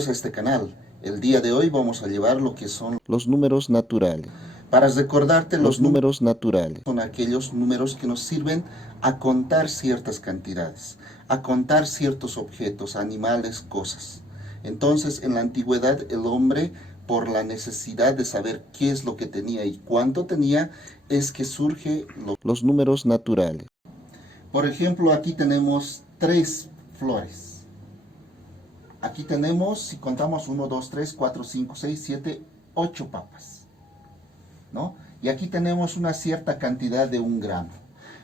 Bienvenidos a este canal. El día de hoy vamos a llevar lo que son los números naturales. Para recordarte, los números naturales son aquellos números que nos sirven a contar ciertas cantidades, a contar ciertos objetos, animales, cosas. Entonces, en la antigüedad, el hombre, por la necesidad de saber qué es lo que tenía y cuánto tenía, es que surge los números naturales. Por ejemplo, aquí tenemos 3 flores. Aquí tenemos, si contamos 1, 2, 3, 4, 5, 6, 7, 8 papas, ¿no? Y aquí tenemos una cierta cantidad de 1 gramo.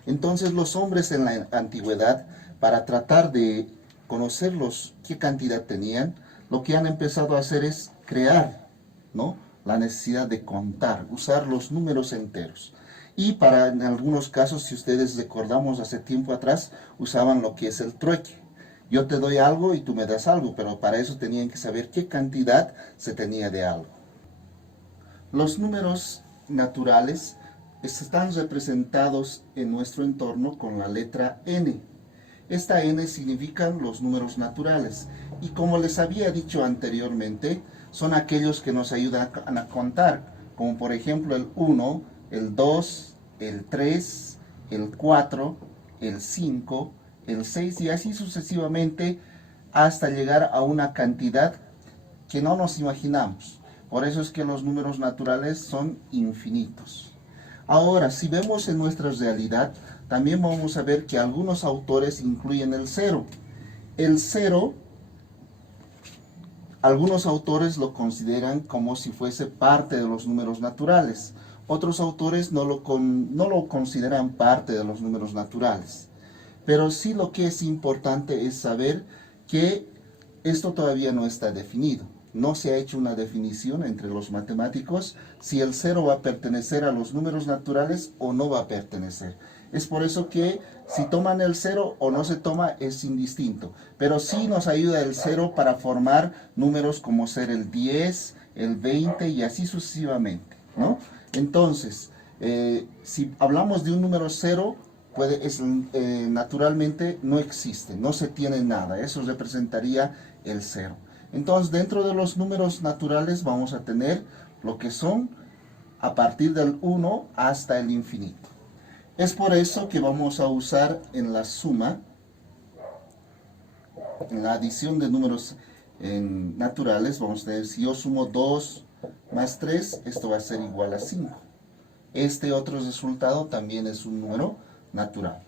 Entonces los hombres en la antigüedad, para tratar de conocerlos qué cantidad tenían, lo que han empezado a hacer es crear, ¿no?, la necesidad de contar, usar los números enteros. Y para, en algunos casos, si ustedes recordamos hace tiempo atrás, usaban lo que es el trueque. Yo te doy algo y tú me das algo, pero para eso tenían que saber qué cantidad se tenía de algo. Los números naturales están representados en nuestro entorno con la letra N. Esta N significan los números naturales. Y como les había dicho anteriormente, son aquellos que nos ayudan a contar, como por ejemplo el 1, el 2, el 3, el 4, el 5, el 6 y así sucesivamente hasta llegar a una cantidad que no nos imaginamos. Por eso es que los números naturales son infinitos. Ahora, si vemos en nuestra realidad, también vamos a ver que algunos autores incluyen el 0. El 0, algunos autores lo consideran como si fuese parte de los números naturales. Otros autores no lo consideran parte de los números naturales. Pero sí, lo que es importante es saber que esto todavía no está definido. No se ha hecho una definición entre los matemáticos si el 0 va a pertenecer a los números naturales o no va a pertenecer. Es por eso que si toman el 0 o no se toma es indistinto. Pero sí nos ayuda el 0 para formar números como ser el 10, el 20 y así sucesivamente, ¿no? Entonces, si hablamos de un número 0, naturalmente no existe, no se tiene nada, eso representaría el 0. Entonces, dentro de los números naturales vamos a tener lo que son a partir del 1 hasta el infinito. Es por eso que vamos a usar en la suma, en la adición de números naturales, vamos a tener, si yo sumo 2 más 3, esto va a ser igual a 5. Este otro resultado también es un número natural.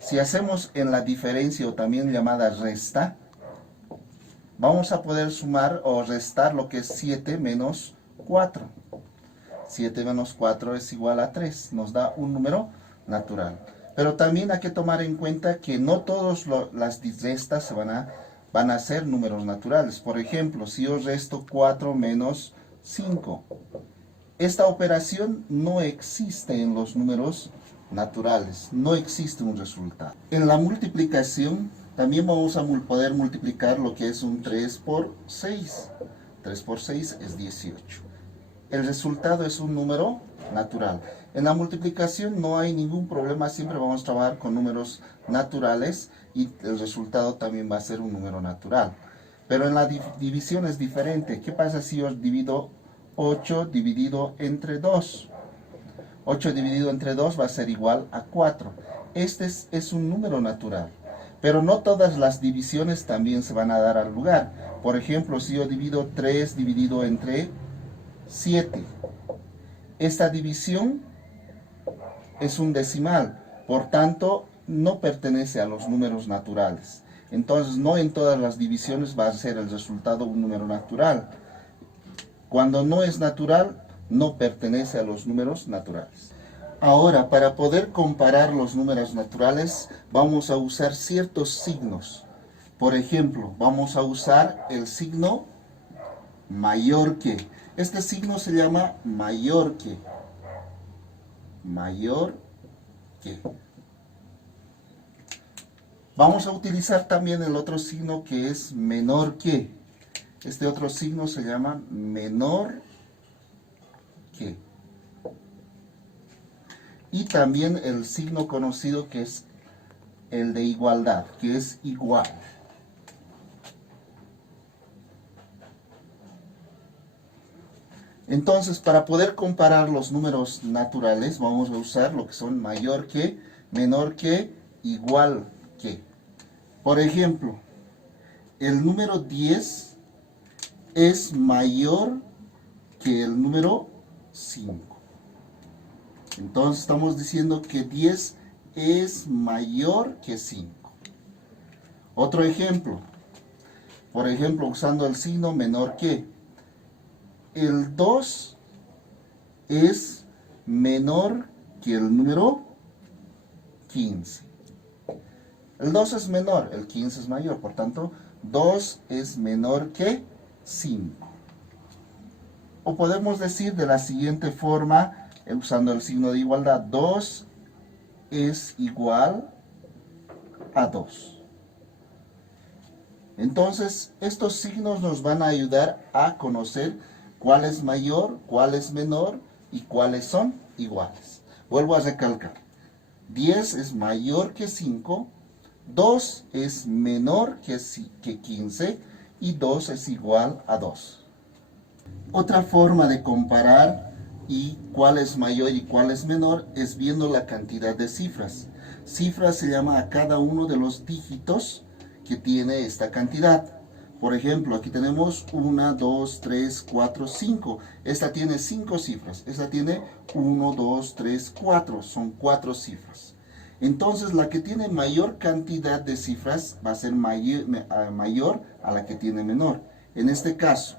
Si hacemos en la diferencia o también llamada resta, vamos a poder sumar o restar lo que es 7 menos 4. 7 menos 4 es igual a 3, nos da un número natural. Pero también hay que tomar en cuenta que no todas las restas van a ser números naturales. Por ejemplo, si yo resto 4 menos 5, esta operación no existe en los números naturales, no existe un resultado. En la multiplicación también vamos a poder multiplicar lo que es un 3 por 6. 3 por 6 es 18. El resultado es un número natural. En la multiplicación no hay ningún problema, siempre vamos a trabajar con números naturales y el resultado también va a ser un número natural. Pero en la división es diferente. ¿Qué pasa si yo divido 8 dividido entre 2? 8 dividido entre 2 va a ser igual a 4. Este es un número natural. Pero no todas las divisiones también se van a dar al lugar. Por ejemplo, si yo divido 3 dividido entre 7. Esta división es un decimal. Por tanto, no pertenece a los números naturales. Entonces, no en todas las divisiones va a ser el resultado un número natural. Cuando no es natural, no pertenece a los números naturales. Ahora, para poder comparar los números naturales, vamos a usar ciertos signos. Por ejemplo, vamos a usar el signo mayor que. Este signo se llama mayor que. Mayor que. Vamos a utilizar también el otro signo que es menor que. Este otro signo se llama menor que. Y también el signo conocido que es el de igualdad, que es igual. Entonces, para poder comparar los números naturales, vamos a usar lo que son mayor que, menor que, igual que. Por ejemplo, el número 10 es mayor que el número 5. Entonces estamos diciendo que 10 es mayor que 5. Otro ejemplo, por ejemplo, usando el signo menor que. El 2 es menor que el número 15. El 2 es menor, el 15 es mayor, por tanto, 2 es menor que 5. O podemos decir de la siguiente forma, usando el signo de igualdad, 2 es igual a 2. Entonces, estos signos nos van a ayudar a conocer cuál es mayor, cuál es menor y cuáles son iguales. Vuelvo a recalcar. 10 es mayor que 5, 2 es menor que 15 y 2 es igual a 2. Otra forma de comparar y cuál es mayor y cuál es menor es viendo la cantidad de cifras. Cifra se llama a cada uno de los dígitos que tiene esta cantidad. Por ejemplo, aquí tenemos 1, 2, 3, 4, 5. Esta tiene 5 cifras. Esta tiene 1, 2, 3, 4. Son 4 cifras. Entonces, la que tiene mayor cantidad de cifras va a ser mayor a la que tiene menor. En este caso,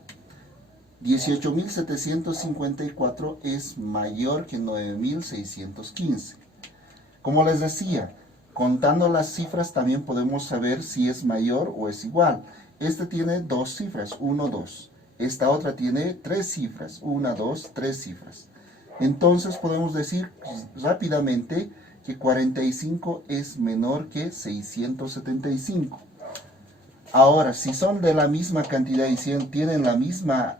18.754 es mayor que 9.615. Como les decía, contando las cifras también podemos saber si es mayor o es igual. Este tiene 2 cifras, 1, 2. Esta otra tiene 3 cifras, 1, 2, 3 cifras. Entonces podemos decir rápidamente que 45 es menor que 675. Ahora, si son de la misma cantidad y si tienen la misma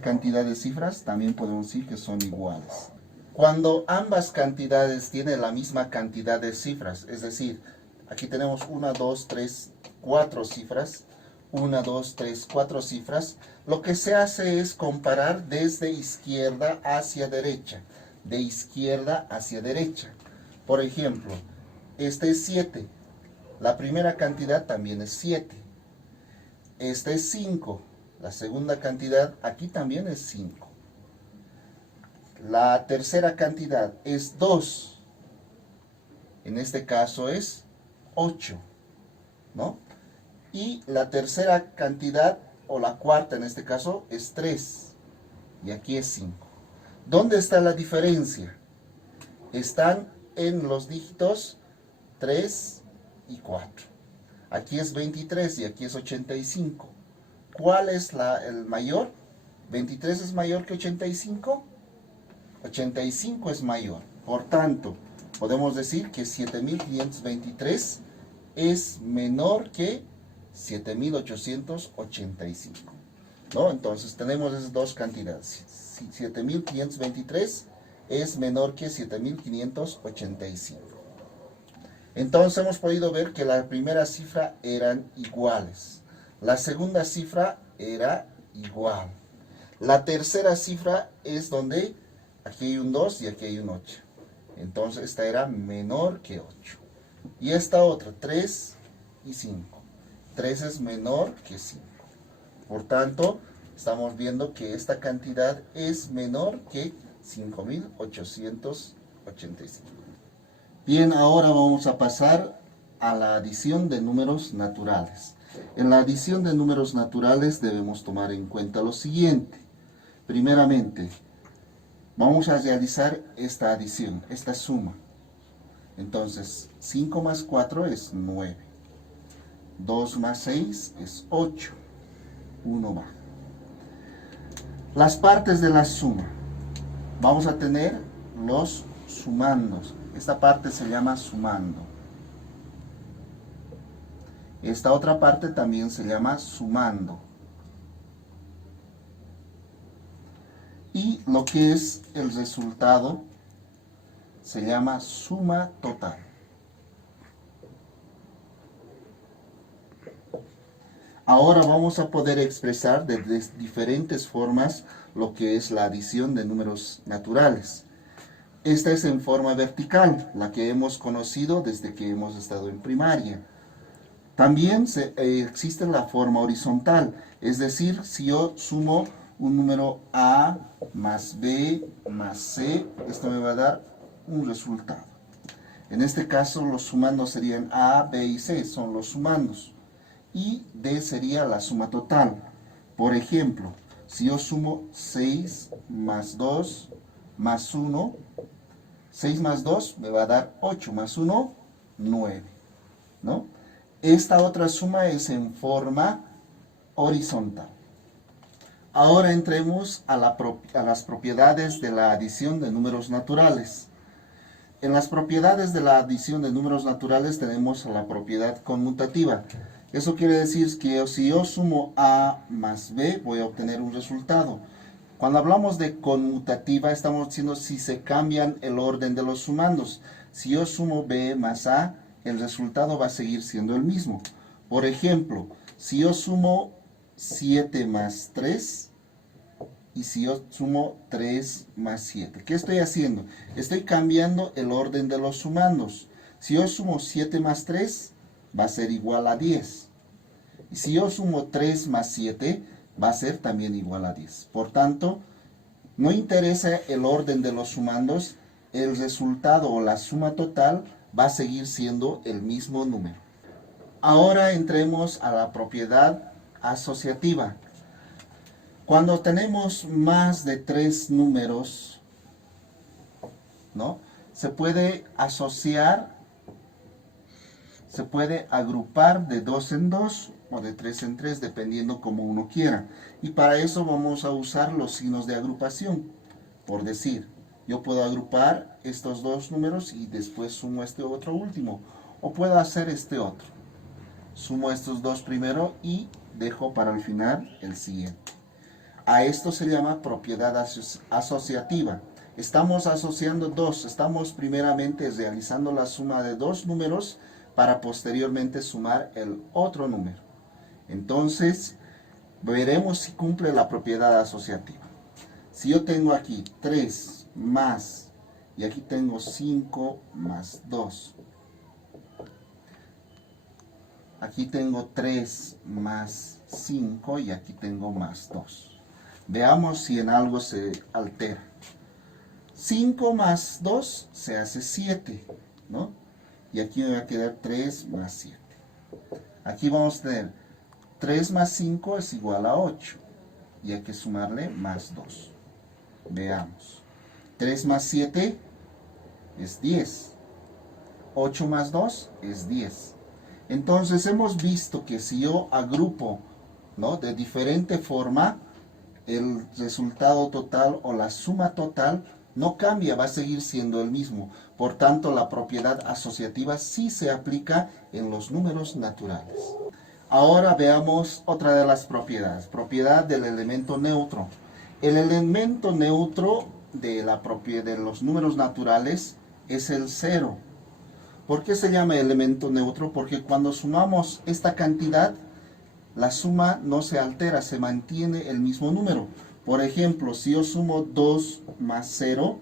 cantidad de cifras, también podemos decir que son iguales. Cuando ambas cantidades tienen la misma cantidad de cifras, es decir, aquí tenemos 1, 2, 3, 4 cifras, 1, 2, 3, 4 cifras, lo que se hace es comparar desde izquierda hacia derecha, de izquierda hacia derecha. Por ejemplo, este es 7, la primera cantidad también es 7, este es 5, la segunda cantidad aquí también es 5. La tercera cantidad es 2. En este caso es 8, ¿no? Y la tercera cantidad, o la cuarta en este caso, es 3. Y aquí es 5. ¿Dónde está la diferencia? Están en los dígitos 3 y 4. Aquí es 23 y aquí es 85. ¿Cuál es el mayor? ¿23 es mayor que 85? 85 es mayor. Por tanto, podemos decir que 7.523 es menor que 7.885. ¿No? Entonces tenemos esas dos cantidades. 7.523 es menor que 7.585. Entonces hemos podido ver que la primera cifra eran iguales. La segunda cifra era igual. La tercera cifra es donde aquí hay un 2 y aquí hay un 8. Entonces esta era menor que 8. Y esta otra, 3 y 5. 3 es menor que 5. Por tanto, estamos viendo que esta cantidad es menor que 5.885. Bien, ahora vamos a pasar a la adición de números naturales. En la adición de números naturales debemos tomar en cuenta lo siguiente. Primeramente, vamos a realizar esta adición, esta suma. Entonces, 5 más 4 es 9. 2 más 6 es 8. 1 más. Las partes de la suma. Vamos a tener los sumandos. Esta parte se llama sumando. Esta otra parte también se llama sumando. Y lo que es el resultado se llama suma total. Ahora, Ahora vamos a poder expresar de diferentes formas lo que es la adición de números naturales. Esta es en forma vertical, la que hemos conocido desde que hemos estado en primaria. También existe la forma horizontal, es decir, si yo sumo un número A más B más C, esto me va a dar un resultado. En este caso los sumandos serían A, B y C, son los sumandos. Y D sería la suma total. Por ejemplo, si yo sumo 6 más 2 más 1, 6 más 2 me va a dar 8 más 1, 9, ¿no? Esta otra suma es en forma horizontal. Ahora entremos a las propiedades de la adición de números naturales. En las propiedades de la adición de números naturales tenemos la propiedad conmutativa. Eso quiere decir que si yo sumo A más B, voy a obtener un resultado. Cuando hablamos de conmutativa, estamos diciendo si se cambian el orden de los sumandos. Si yo sumo B más A, el resultado va a seguir siendo el mismo. Por ejemplo, si yo sumo 7 más 3 y si yo sumo 3 más 7. ¿Qué estoy haciendo? Estoy cambiando el orden de los sumandos. Si yo sumo 7 más 3, va a ser igual a 10. Y si yo sumo 3 más 7, va a ser también igual a 10. Por tanto, no interesa el orden de los sumandos, el resultado o la suma total va a seguir siendo el mismo número. Ahora entremos a la propiedad asociativa. Cuando tenemos más de 3 números, ¿no? Se puede asociar, se puede agrupar de 2 en 2 o de 3 en 3, dependiendo como uno quiera. Y para eso vamos a usar los signos de agrupación. Por decir, yo puedo agrupar estos dos números y después sumo este otro último. O puedo hacer este otro. Sumo estos dos primero y dejo para el final el siguiente. A esto se llama propiedad asociativa. Estamos asociando dos. Estamos primeramente realizando la suma de dos números para posteriormente sumar el otro número. Entonces, veremos si cumple la propiedad asociativa. Si yo tengo aquí 3 más, y aquí tengo 5 más 2. Aquí tengo 3 más 5 y aquí tengo más 2. Veamos si en algo se altera. 5 más 2 se hace 7, ¿no? Y aquí me va a quedar 3 más 7. Aquí vamos a tener 3 más 5 es igual a 8. Y hay que sumarle más 2. Veamos. 3 más 7 es 10. 8 más 2 es 10. Entonces hemos visto que si yo agrupo, ¿no?, de diferente forma, el resultado total o la suma total no cambia, va a seguir siendo el mismo. Por tanto, la propiedad asociativa sí se aplica en los números naturales. Ahora veamos otra de las propiedades, propiedad del elemento neutro. El elemento neutro de los números naturales es el 0. ¿Por qué se llama elemento neutro? Porque cuando sumamos esta cantidad, la suma no se altera, se mantiene el mismo número. Por ejemplo, si yo sumo 2 más 0,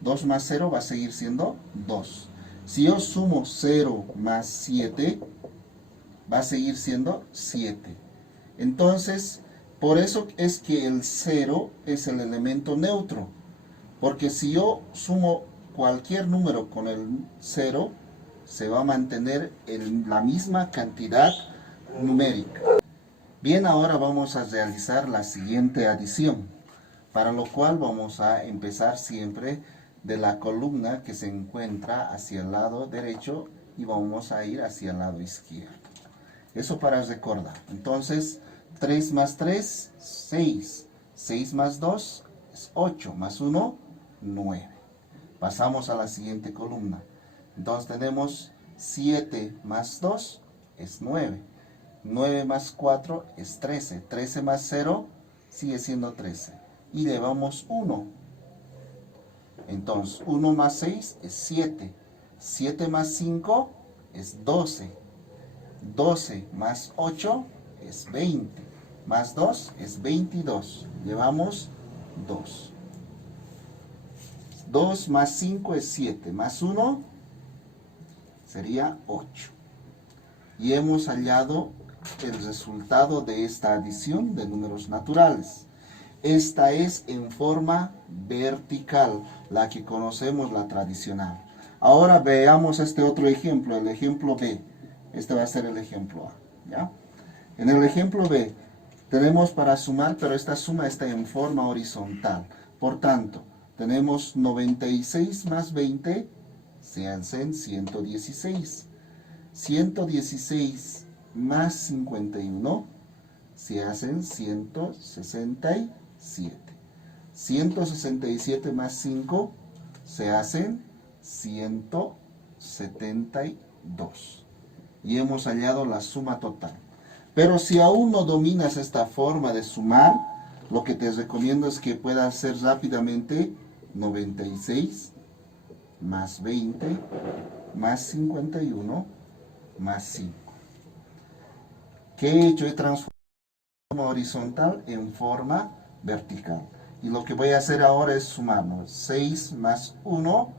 2 más 0 va a seguir siendo 2. Si yo sumo 0 más 7, va a seguir siendo 7. Entonces, por eso es que el 0 es el elemento neutro. Porque si yo sumo cualquier número con el 0, se va a mantener la misma cantidad numérica. Bien, ahora vamos a realizar la siguiente adición, para lo cual vamos a empezar siempre de la columna que se encuentra hacia el lado derecho y vamos a ir hacia el lado izquierdo. Eso para recordar. Entonces, 3 más 3, 6. 6 más 2 es 8, más 1, 9. Pasamos a la siguiente columna. Entonces tenemos 7 más 2 es 9. 9 más 4 es 13. 13 más 0 sigue siendo 13. Y llevamos 1. Entonces 1 más 6 es 7. 7 más 5 es 12. 12 más 8 es 20. Más 2 es 22. Llevamos 2. 2 más 5 es 7. Más 1 sería 8. Y hemos hallado el resultado de esta adición de números naturales. Esta es en forma vertical, la que conocemos, la tradicional. Ahora veamos este otro ejemplo, el ejemplo B. Este va a ser el ejemplo A, ¿ya? En el ejemplo B tenemos para sumar, pero esta suma está en forma horizontal. Por tanto, tenemos 96 más 20, se hacen 116. 116 más 51, se hacen 167. 167 más 5, se hacen 172. Y hemos hallado la suma total. Pero si aún no dominas esta forma de sumar, lo que te recomiendo es que puedas hacer rápidamente 96 más 20 más 51 más 5. ¿Qué he hecho? He transformado forma horizontal en forma vertical. Y lo que voy a hacer ahora es sumarnos. 6 más 1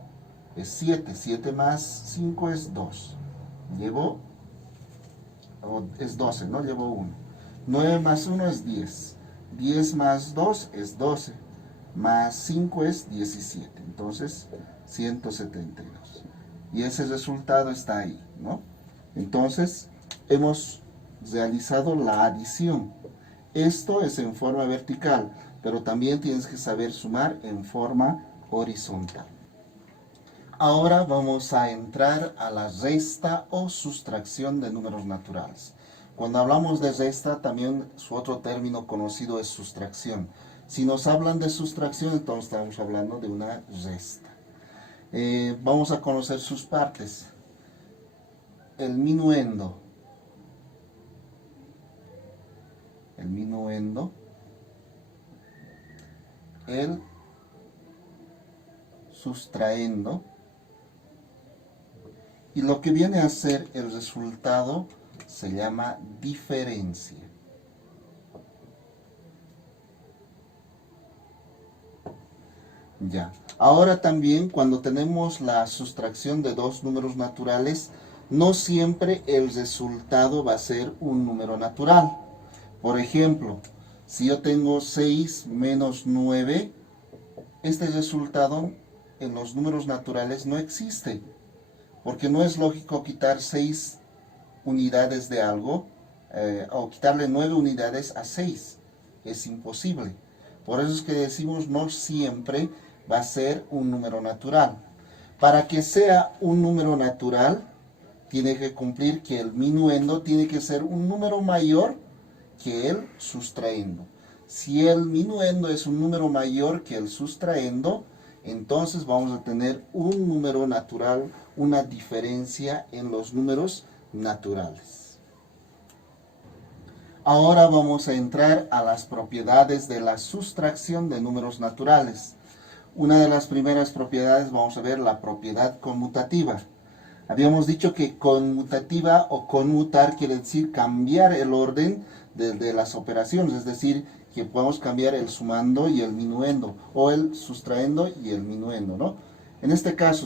es 7. 7 más 5 es 2. Llevo, es 12, ¿no? Llevo 1. 9 más 1 es 10. 10 más 2 es 12. Más 5 es 17. Entonces, 172. Y ese resultado está ahí, ¿no? Entonces, hemos realizado la adición. Esto es en forma vertical, pero también tienes que saber sumar en forma horizontal. Ahora vamos a entrar a la resta o sustracción de números naturales. Cuando hablamos de resta, también su otro término conocido es sustracción. Si nos hablan de sustracción, entonces estamos hablando de una resta. Vamos a conocer sus partes. El minuendo. El sustraendo, y lo que viene a ser el resultado se llama diferencia. Ya. Ahora también cuando tenemos la sustracción de dos números naturales, no siempre el resultado va a ser un número natural. Por ejemplo, si yo tengo 6 menos 9, este resultado en los números naturales no existe, porque no es lógico quitar 6 unidades de algo o quitarle 9 unidades a 6. Es imposible. Por eso es que decimos no siempre va a ser un número natural. Para que sea un número natural, tiene que cumplir que el minuendo tiene que ser un número mayor que el sustraendo. Si el minuendo es un número mayor que el sustraendo, entonces vamos a tener un número natural, una diferencia en los números naturales. Ahora vamos a entrar a las propiedades de la sustracción de números naturales. Una de las primeras propiedades vamos a ver la propiedad conmutativa. Habíamos dicho que conmutativa o conmutar quiere decir cambiar el orden de las operaciones, es decir, que podemos cambiar el sumando y el minuendo, o el sustraendo y el minuendo, ¿no? En este caso,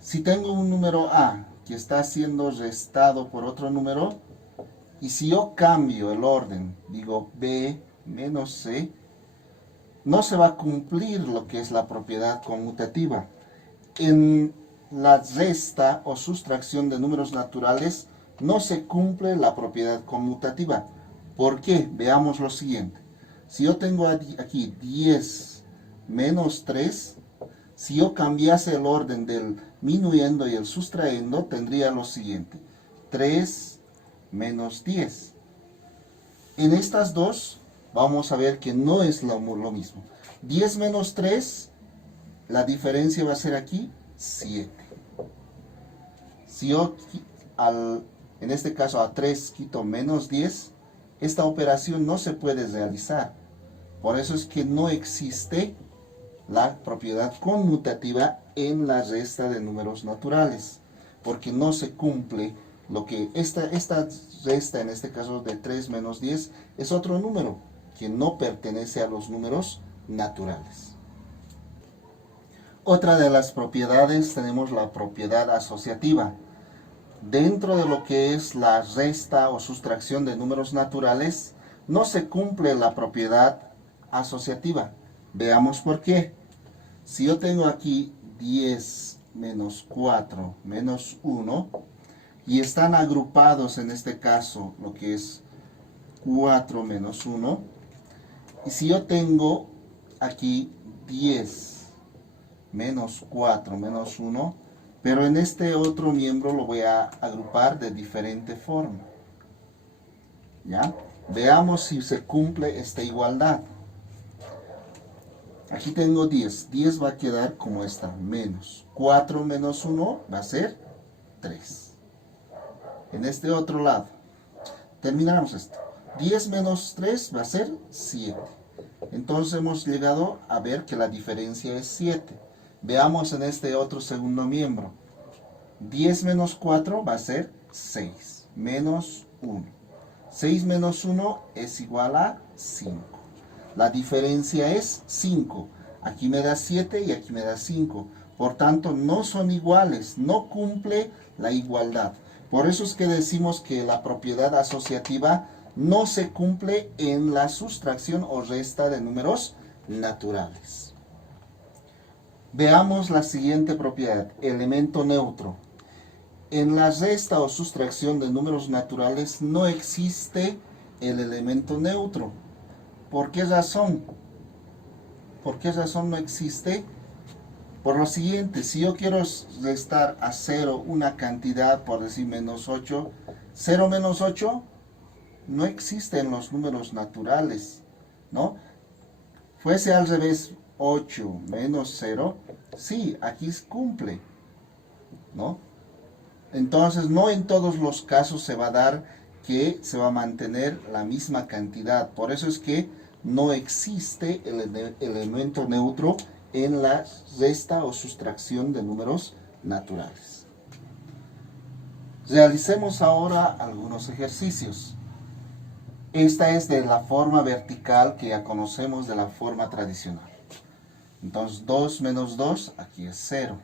si tengo un número A que está siendo restado por otro número, y si yo cambio el orden, digo B menos C, no se va a cumplir lo que es la propiedad conmutativa. En la resta o sustracción de números naturales no se cumple la propiedad conmutativa. ¿Por qué? Veamos lo siguiente. Si yo tengo aquí 10 menos 3, si yo cambiase el orden del minuendo y el sustraendo, tendría lo siguiente. 3 menos 10. En estas dos vamos a ver que no es lo mismo. 10 menos 3, la diferencia va a ser aquí 7. Si yo en este caso a 3 quito menos 10, esta operación no se puede realizar. Por eso es que no existe la propiedad conmutativa en la resta de números naturales, porque no se cumple Lo que esta resta, en este caso de 3 menos 10, es otro número que no pertenece a los números naturales. Otra de las propiedades tenemos la propiedad asociativa. Dentro de lo que es la resta o sustracción de números naturales, no se cumple la propiedad asociativa. Veamos por qué. Si yo tengo aquí 10 menos 4 menos 1, y están agrupados en este caso lo que es 4 menos 1, y si yo tengo aquí 10 menos 4 menos 1, pero en este otro miembro lo voy a agrupar de diferente forma. ¿Ya? Veamos si se cumple esta igualdad. Aquí tengo 10. 10 va a quedar como esta, menos. 4 menos 1 va a ser 3. En este otro lado, terminamos esto. 10 menos 3 va a ser 7. Entonces hemos llegado a ver que la diferencia es 7. Veamos en este otro segundo miembro. 10 menos 4 va a ser 6, menos 1. 6 menos 1 es igual a 5. La diferencia es 5. Aquí me da 7 y aquí me da 5. Por tanto, no son iguales, no cumple la igualdad. Por eso es que decimos que la propiedad asociativa no se cumple en la sustracción o resta de números naturales. Veamos la siguiente propiedad, elemento neutro. En la resta o sustracción de números naturales no existe el elemento neutro. ¿Por qué razón? ¿Por qué razón no existe? Por lo siguiente, si yo quiero restar a 0 una cantidad, por decir menos 8, 0 menos 8 no existe en los números naturales, ¿no? Fuese al revés, 8 menos 0, sí, aquí cumple, ¿no? Entonces, no en todos los casos se va a dar que se va a mantener la misma cantidad. Por eso es que no existe el elemento neutro en la resta o sustracción de números naturales. Realicemos ahora algunos ejercicios. Esta es de la forma vertical que ya conocemos de la forma tradicional. Entonces, 2 menos 2, aquí es 0.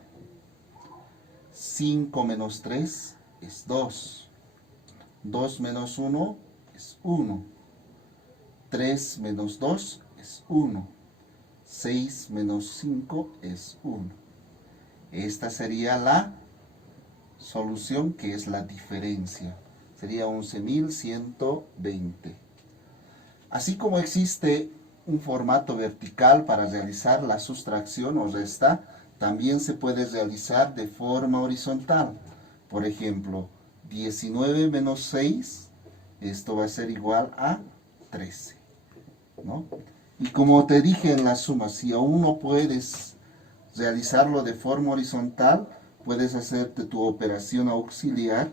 5 menos 3 es 2. 2 menos 1 es 1. 3 menos 2 es 1. 6 menos 5 es 1. Esta sería la solución, que es la diferencia. Sería 11.120. Así como existe un formato vertical para realizar la sustracción o resta, también se puede realizar de forma horizontal. Por ejemplo, 19 menos 6, esto va a ser igual a 13, ¿no? Y como te dije en la suma, si aún no puedes realizarlo de forma horizontal, puedes hacerte tu operación auxiliar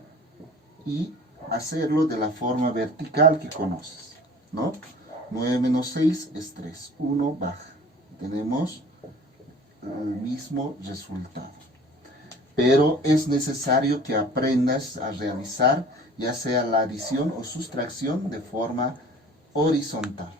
y hacerlo de la forma vertical que conoces, ¿no? 9 menos 6 es 3, 1 baja. Tenemos el mismo resultado. Pero es necesario que aprendas a realizar ya sea la adición o sustracción de forma horizontal.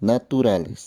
Naturales.